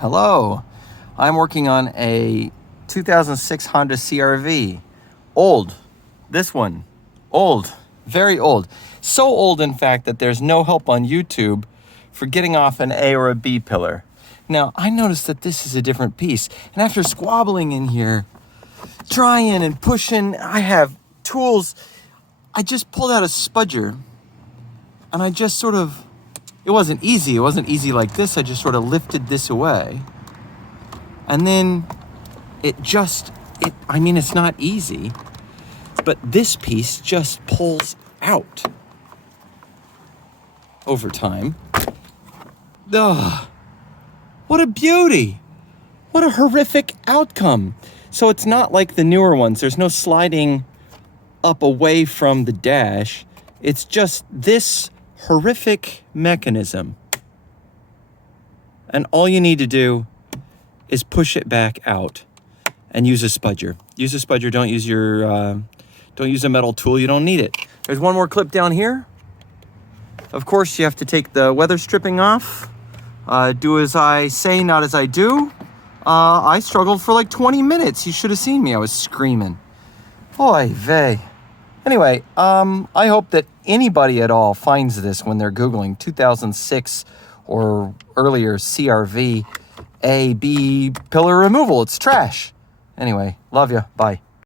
Hello, I'm working on a 2006 Honda CR-V. Old, this one, old, very old. So old, in fact, that there's no help on YouTube for getting off an A or a B pillar. Now, I noticed that this is a different piece, and after squabbling in here, trying and pushing, I have tools. I just pulled out a spudger, and I just sort of, it wasn't easy like this. I just sort of lifted this away. And then it's not easy, but this piece just pulls out over time. Ugh, what a beauty. What a horrific outcome. So it's not like the newer ones. There's no sliding up away from the dash. It's just this horrific mechanism. And all you need to do is push it back out and use a spudger. Use a spudger, don't use a metal tool, you don't need it. There's one more clip down here. Of course, you have to take the weather stripping off. Do as I say, not as I do. I struggled for like 20 minutes. You should have seen me, I was screaming. Oy vey. Anyway, I hope that anybody at all finds this when they're Googling 2006 or earlier CR-V A, B pillar removal. It's trash. Anyway, love you. Bye.